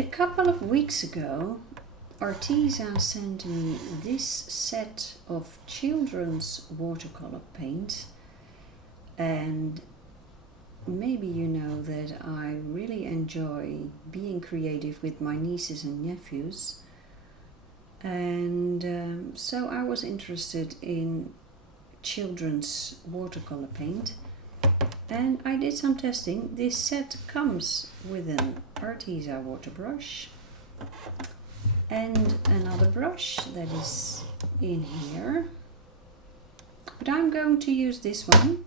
A couple of weeks ago, Arteza sent me this set of children's watercolor paint, and maybe you know that I really enjoy being creative with my nieces and nephews, and so I was interested in children's watercolor paint, and I did some testing. This set comes with an Arteza water brush and another brush that is in here, but I'm going to use this one.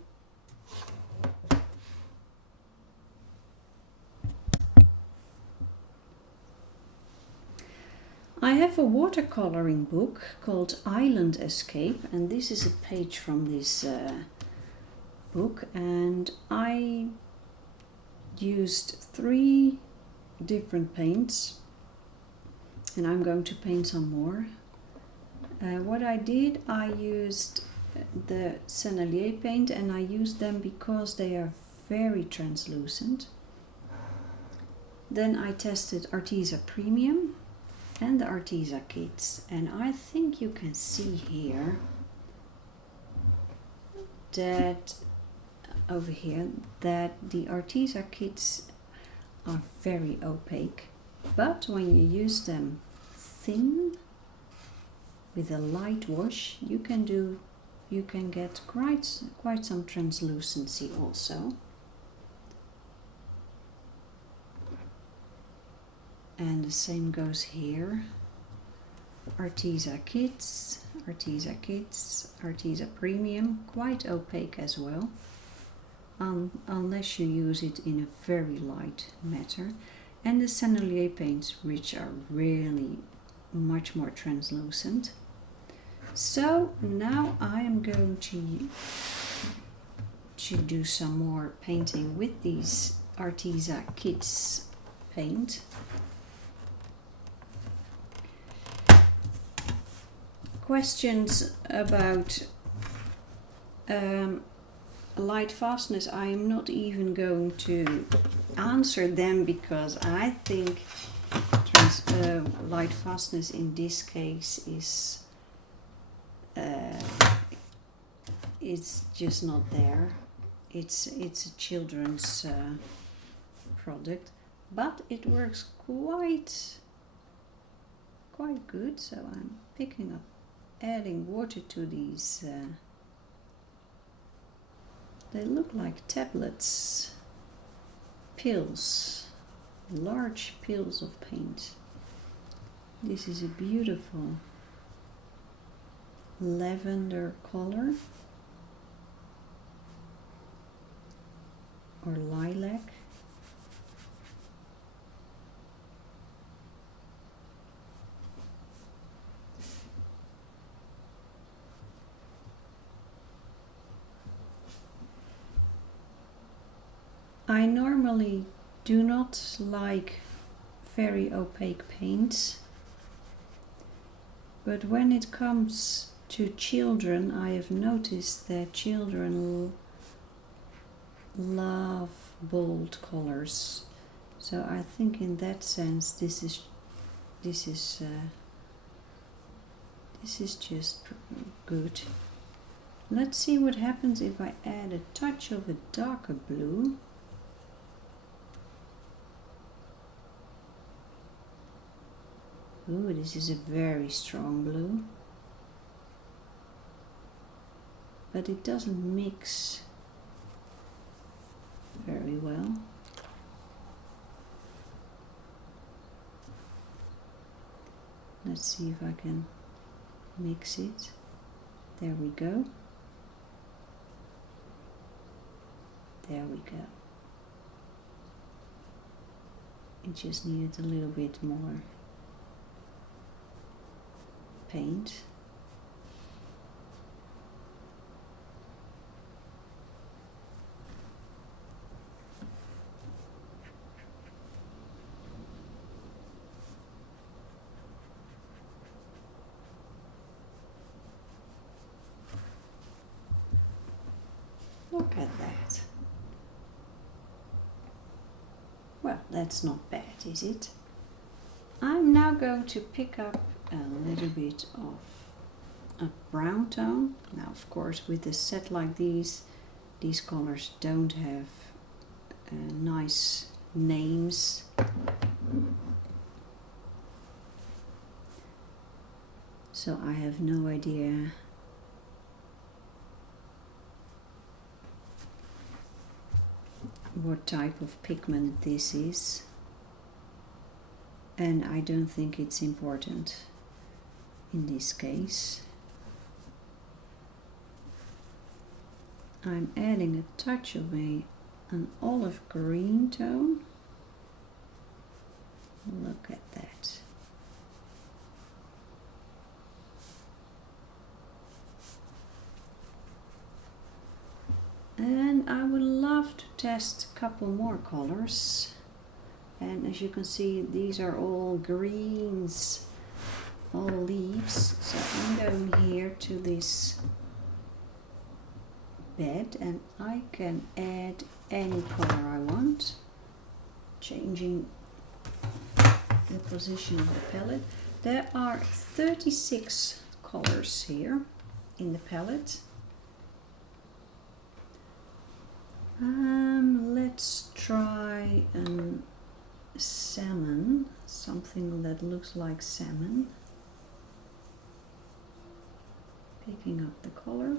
I have a watercoloring book called Island Escape, and this is a page from this book, and I used 3 different paints, and I'm going to paint some more. What I did, I used the Sennelier paint, and I used them because they are very translucent. Then I tested Arteza Premium and the Arteza kits, and I think you can see here that over here that the Arteza kits are very opaque, but when you use them thin with a light wash, you can get quite some translucency also. And the same goes here. Arteza kits, Arteza kits, Arteza Premium, quite opaque as well, unless you use it in a very light matter. And the Sennelier paints, which are really much more translucent. So now I am going to do some more painting with these Arteza kits paint. Questions about Lightfastness, I am not even going to answer them, because I think Lightfastness in this case is it's just not there. It's a children's product, but it works quite good. So I'm picking up, adding water to these. They look like tablets, pills, large pills of paint. This is a beautiful lavender color, or lilac. I normally do not like very opaque paints, but when it comes to children, I have noticed that children love bold colors. So I think in that sense this is just good. Let's see what happens if I add a touch of a darker blue. Ooh, this is a very strong blue, but it doesn't mix very well. Let's see if I can mix it. There we go. There we go. It just needed a little bit more paint. Look at that. Well, that's not bad, is it? I'm now going to pick up a little bit of a brown tone. Now of course with a set like these colors don't have nice names. So I have no idea what type of pigment this is, and I don't think it's important in this case. I'm adding a touch of an olive green tone. Look at that. And I would love to test a couple more colors. And as you can see, these are all greens, all leaves. So I'm going here to this bed and I can add any color I want, changing the position of the palette. There are 36 colors here in the palette. Let's try a salmon, something that looks like salmon. Picking up the color.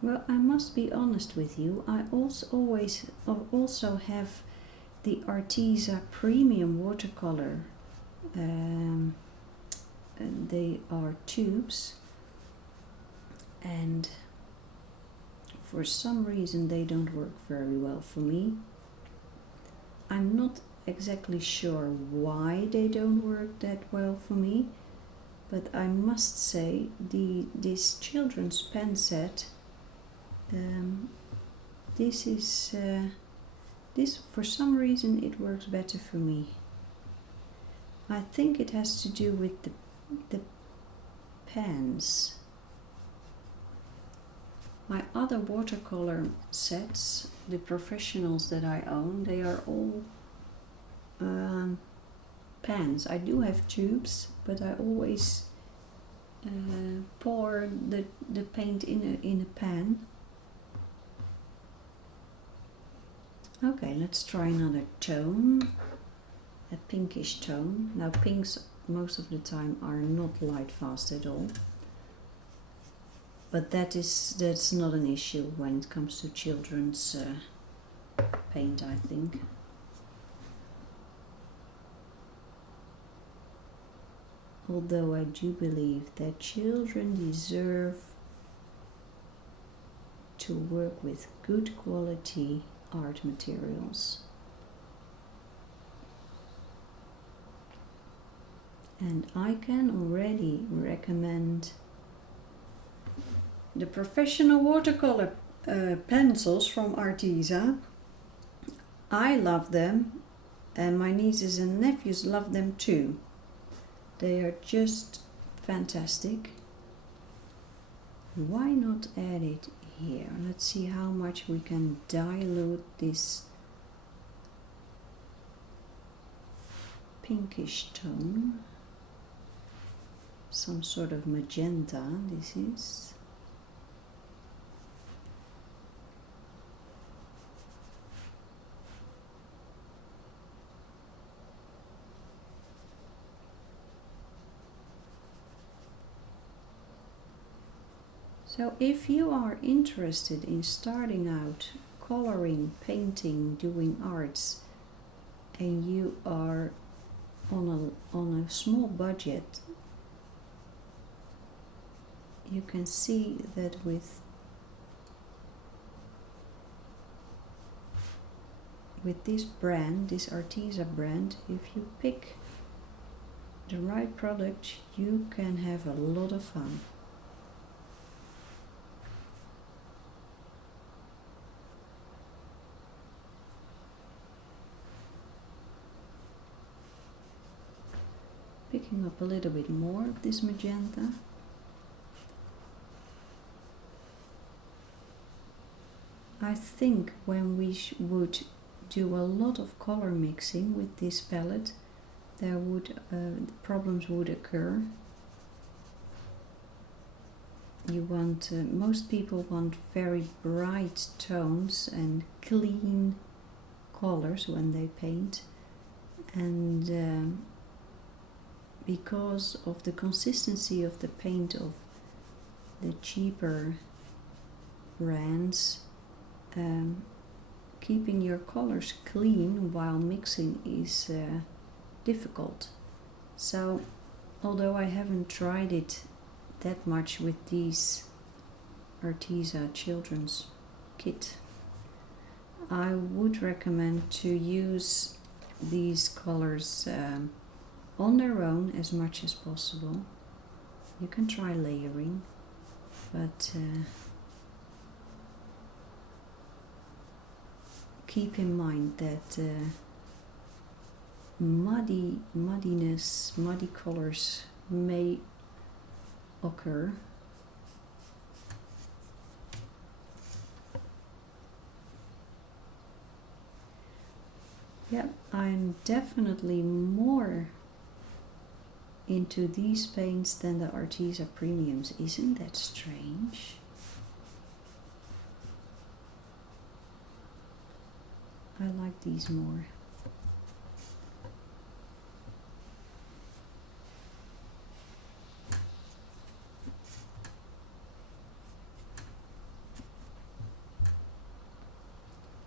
Well, I must be honest with you, I also have the Arteza Premium Watercolor. And they are tubes, and for some reason they don't work very well for me. I'm not exactly sure why they don't work that well for me, but I must say this children's pen set, this for some reason it works better for me. I think it has to do with the pens. My other watercolor sets, the professionals that I own, they are all pens. I do have tubes, but I always pour the paint in a pan. Okay, let's try another tone, a pinkish tone. Now pinks most of the time are not light fast at all, but that's not an issue when it comes to children's paint, I think. Although I do believe that children deserve to work with good quality art materials. And I can already recommend the professional watercolor pencils from Arteza. I love them, and my nieces and nephews love them too. They are just fantastic. Why not add it here? Let's see how much we can dilute this pinkish tone. Some sort of magenta this is. So if you are interested in starting out coloring, painting, doing arts, and you are on a small budget, you can see that with this brand, this Arteza brand, if you pick the right product, you can have a lot of fun. Picking up a little bit more of this magenta. I think when we would do a lot of color mixing with this palette, there would problems would occur. You want most people want very bright tones and clean colors when they paint, and because of the consistency of the paint of the cheaper brands, keeping your colors clean while mixing is difficult. So although I haven't tried it that much with these Arteza children's kit, I would recommend to use these colors on their own as much as possible. You can try layering, but keep in mind that muddy colors may occur. Yeah, I'm definitely more into these paints than the Arteza Premiums. Isn't that strange? I like these more.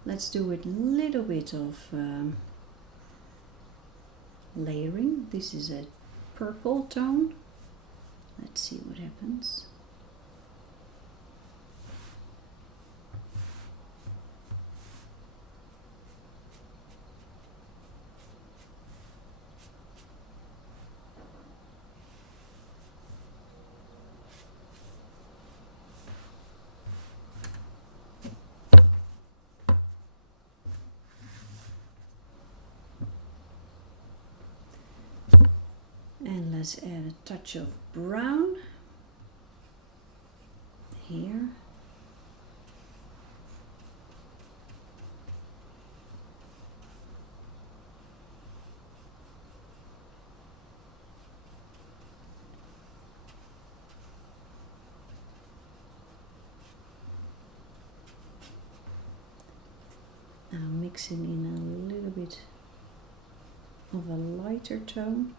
Let's do a little bit of layering. This is a purple tone. Let's see what happens. And let's add a touch of brown here. Now mixing in a little bit of a lighter tone.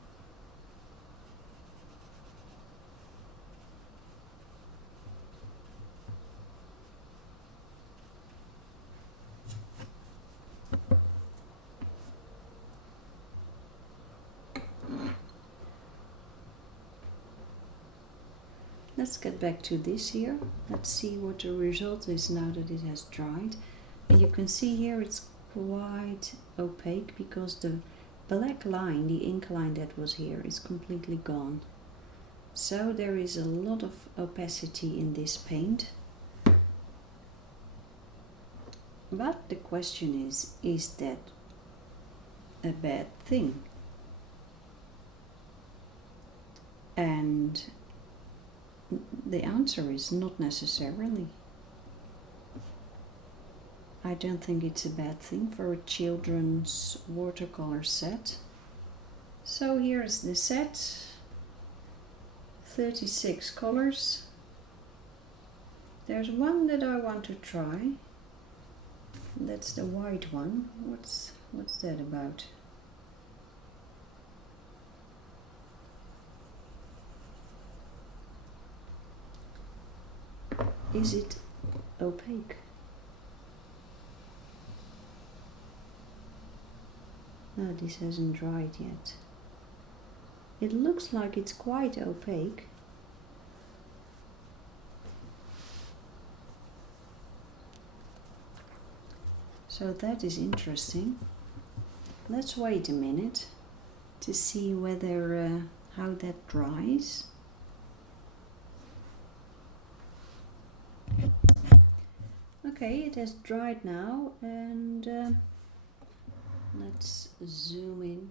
Let's get back to this here. Let's see what the result is now that it has dried. And you can see here it's quite opaque because the black line, the ink line that was here, is completely gone. So there is a lot of opacity in this paint. But the question is that a bad thing? And the answer is not necessarily. I don't think it's a bad thing for a children's watercolor set. So here's the set, 36 colors. There's one that I want to try. That's the white one. What's that about? Is it opaque? No, this hasn't dried yet. It looks like it's quite opaque. So that is interesting. Let's wait a minute to see whether how that dries. Okay, it has dried now, and let's zoom in.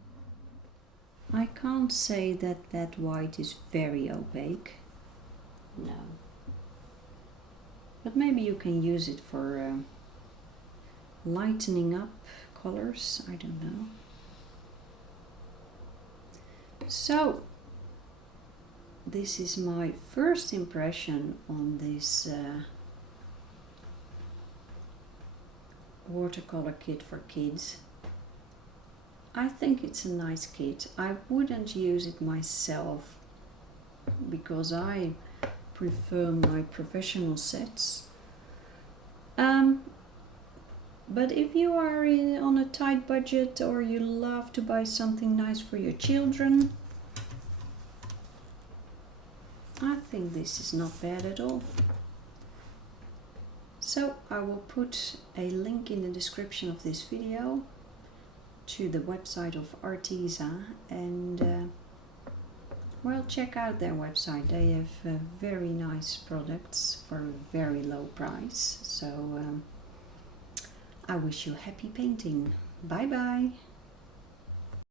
I can't say that that white is very opaque, no. But maybe you can use it for lightening up colors, I don't know. So, this is my first impression on this watercolor kit for kids. I think it's a nice kit. I wouldn't use it myself because I prefer my professional sets. But if you are on a tight budget, or you love to buy something nice for your children, I think this is not bad at all. So I will put a link in the description of this video to the website of Arteza, and well, check out their website. They have very nice products for a very low price. So I wish you happy painting. Bye bye.